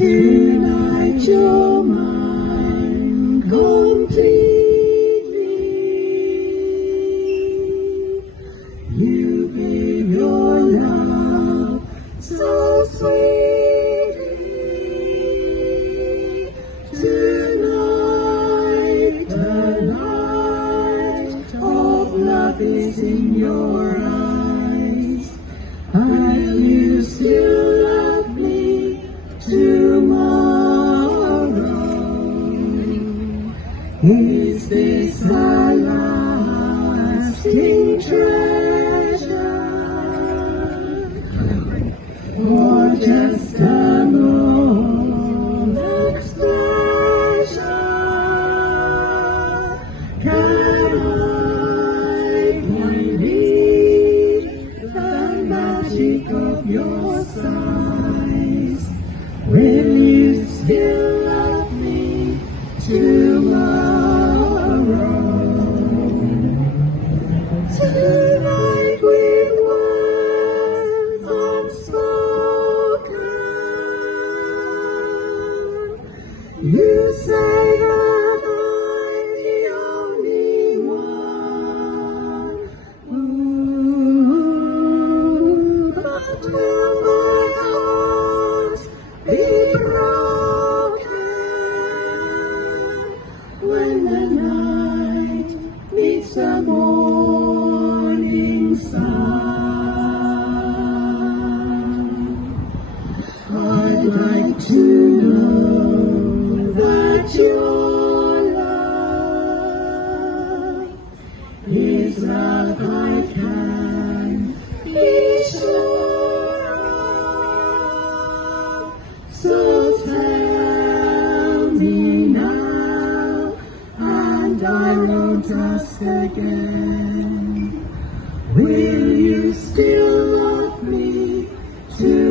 Tonight you're mine completely. You give your love so sweetly. Tonight the light of love is in your eyes. Will you still love me tomorrow? Is this a lasting treasure, or just a moment's pleasure? Can I believe the magic of your sighs? Will you still love me tomorrow? Tonight with words unspoken, you say that I'm the only one. Ooh, but will my heart be broken when the night meets the morning sun? I'd like to know that your love is love I can be sure of. So tell me now, and I won't ask again. Will you still love me too?